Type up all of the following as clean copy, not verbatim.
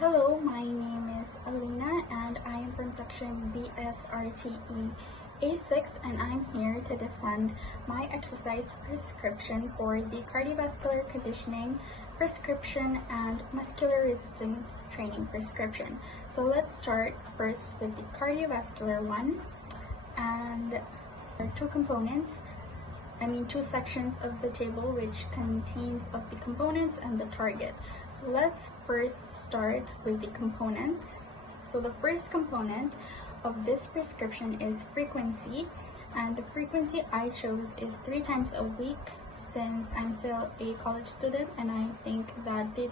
Hello, my name is Alina and I am from section BSRTE A6 and I'm here to defend my exercise prescription for the cardiovascular conditioning prescription and muscular resistance training prescription. So let's start first with the cardiovascular one, and there are two sections of the table which contains of the components and the target. So let's first start with the components. So the first component of this prescription is frequency, and the frequency I chose is 3 times a week since I'm still a college student, and I think that the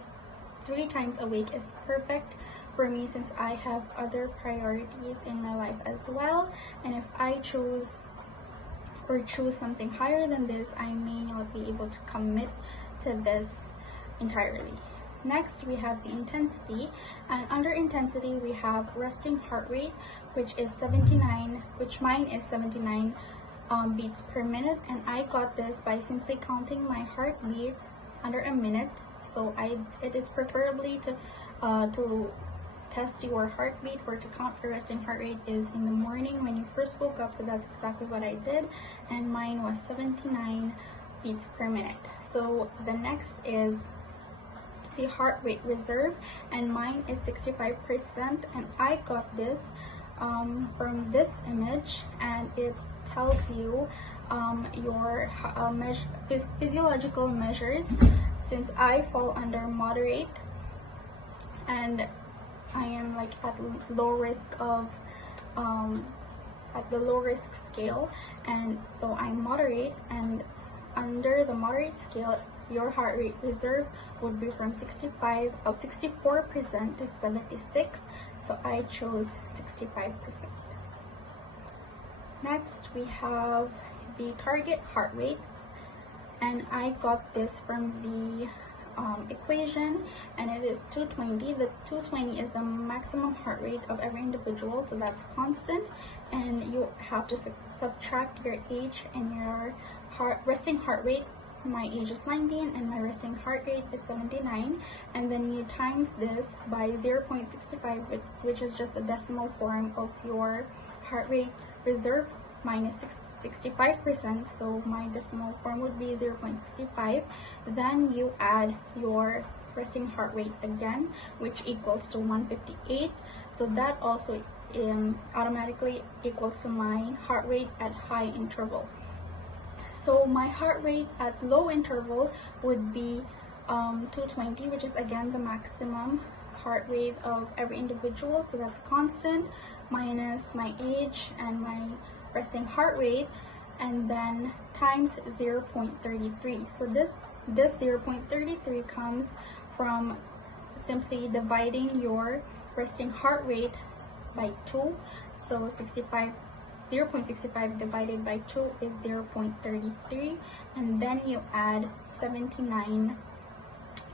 3 times a week is perfect for me since I have other priorities in my life as well, and if I choose something higher than this, I may not be able to commit to this entirely. Next, we have the intensity, and under intensity we have resting heart rate, which mine is 79 beats per minute, and I got this by simply counting my heartbeat under a minute. So it is preferably to test your heartbeat or to count your resting heart rate is in the morning when you first woke up. So that's exactly what I did, and mine was 79 beats per minute. So the next is the heart rate reserve, and mine is 65%, and I got this from this image, and it tells you your physiological measures. Since I fall under moderate and I am like at low risk of at the low risk scale, and so I'm moderate, and under the moderate scale your heart rate reserve would be from 64% to 76, so I chose 65%. Next, we have the target heart rate, and I got this from the equation, and it is 220. The 220 is the maximum heart rate of every individual, so that's constant, and you have to subtract your age and your resting heart rate. My age is 19 and my resting heart rate is 79, and then you times this by 0.65, which is just a decimal form of your heart rate reserve minus 65%, so my decimal form would be 0.65. Then you add your resting heart rate again, which equals to 158, so that also automatically equals to my heart rate at high interval. So my heart rate at low interval would be 220, which is again the maximum heart rate of every individual, so that's constant, minus my age and my resting heart rate, and then times 0.33. So this 0.33 comes from simply dividing your resting heart rate by 2. So 0.65 divided by 2 is 0.33, and then you add 79,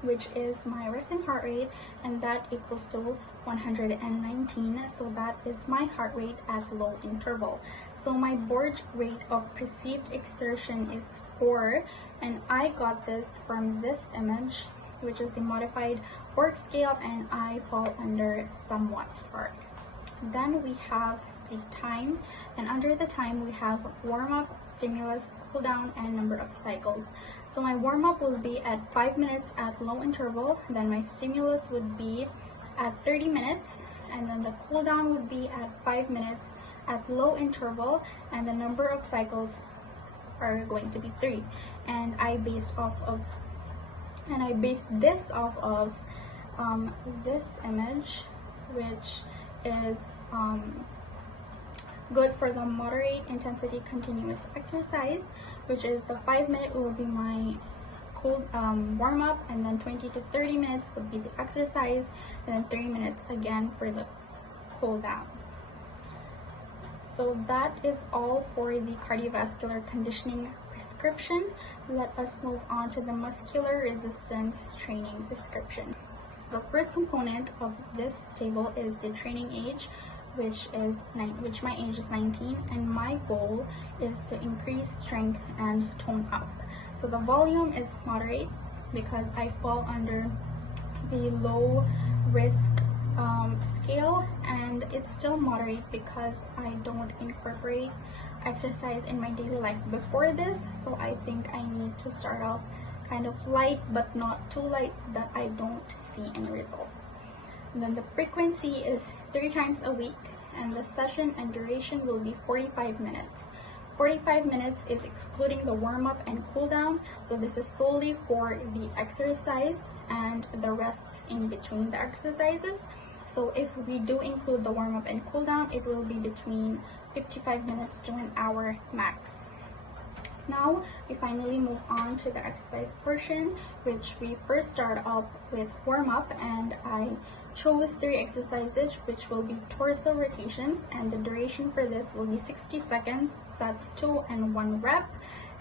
which is my resting heart rate, and that equals to 119, so that is my heart rate at low interval. So my Borg rate of perceived exertion is 4, and I got this from this image, which is the modified Borg scale, and I fall under somewhat hard. Then we have the time, and under the time we have warm-up, stimulus, cool down, and number of cycles. So my warm-up will be at 5 minutes at low interval, then my stimulus would be at 30 minutes, and then the cool down would be at 5 minutes at low interval, and the number of cycles are going to be 3. And I based this off of this image, which is good for the moderate intensity continuous exercise, which is the 5 minute will be my cool warm-up, and then 20 to 30 minutes would be the exercise, and then 30 minutes again for the cool down. So that is all for the cardiovascular conditioning prescription. Let us move on to the muscular resistance training prescription. So the first component of this table is the training age, which my age is 19, and my goal is to increase strength and tone up. So the volume is moderate because I fall under the low risk scale, and it's still moderate because I don't incorporate exercise in my daily life before this. So I think I need to start off kind of light, but not too light that I don't see any results. And then the frequency is 3 times a week, and the session and duration will be 45 minutes. 45 minutes is excluding the warm-up and cool-down, so this is solely for the exercise and the rests in between the exercises. So if we do include the warm-up and cool-down, it will be between 55 minutes to an hour max. Now we finally move on to the exercise portion, which we first start off with warm-up, and I chose 3 exercises, which will be torso rotations, and the duration for this will be 60 seconds, sets 2 and 1 rep.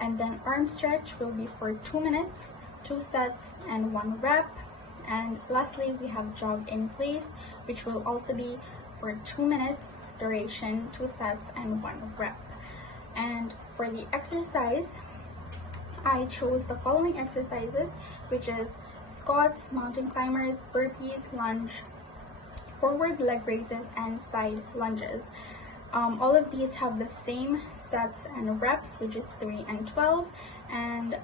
And then arm stretch will be for 2 minutes, 2 sets and 1 rep. And lastly, we have jog in place, which will also be for 2 minutes, duration, 2 sets and 1 rep. And for the exercise, I chose the following exercises, which is squats, mountain climbers, burpees, lunge, forward leg raises, and side lunges. All of these have the same sets and reps, which is 3 and 12, and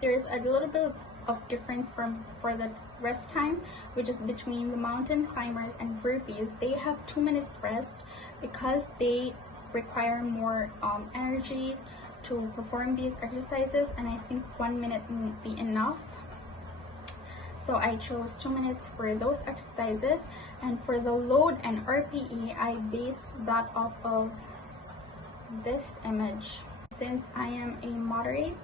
there's a little bit of difference for the rest time, which is between the mountain climbers and burpees. They have 2 minutes rest because they require more energy to perform these exercises, and I think 1 minute won't be enough. So I chose 2 minutes for those exercises. And for the load and RPE, I based that off of this image. Since I am a moderate,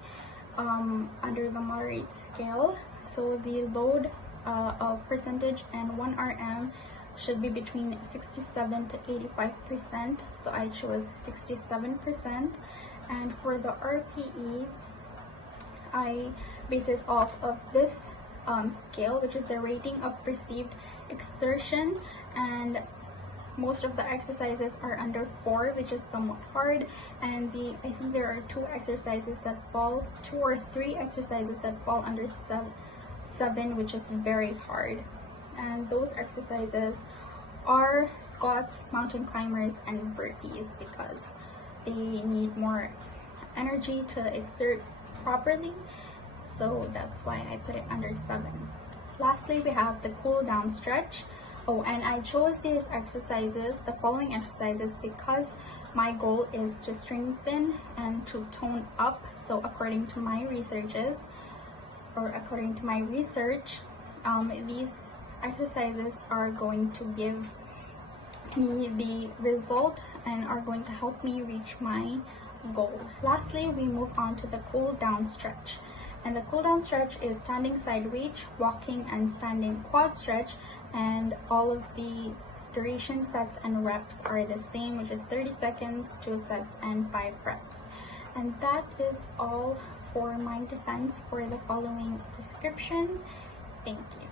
under the moderate scale, so the load of percentage and 1 RM should be between 67 to 85%, so I chose 67%. And for the RPE, I base it off of this scale, which is the rating of perceived exertion, and most of the exercises are under 4, which is somewhat hard, and I think there are 2 exercises that fall, 2 or 3 exercises that fall under 7, which is very hard. And those exercises are squats, mountain climbers, and burpees because they need more energy to exert properly. So that's why I put it under 7. Lastly, we have the cool down stretch. Oh, and I chose these exercises, the following exercises, because my goal is to strengthen and to tone up. So according to my research, these exercises are going to give me the result and are going to help me reach my goal. Lastly, we move on to the cool down stretch. And the cool down stretch is standing side reach, walking and standing quad stretch, and all of the duration, sets and reps are the same, which is 30 seconds, 2 sets and 5 reps. And that is all for my defense for the following prescription. Thank you.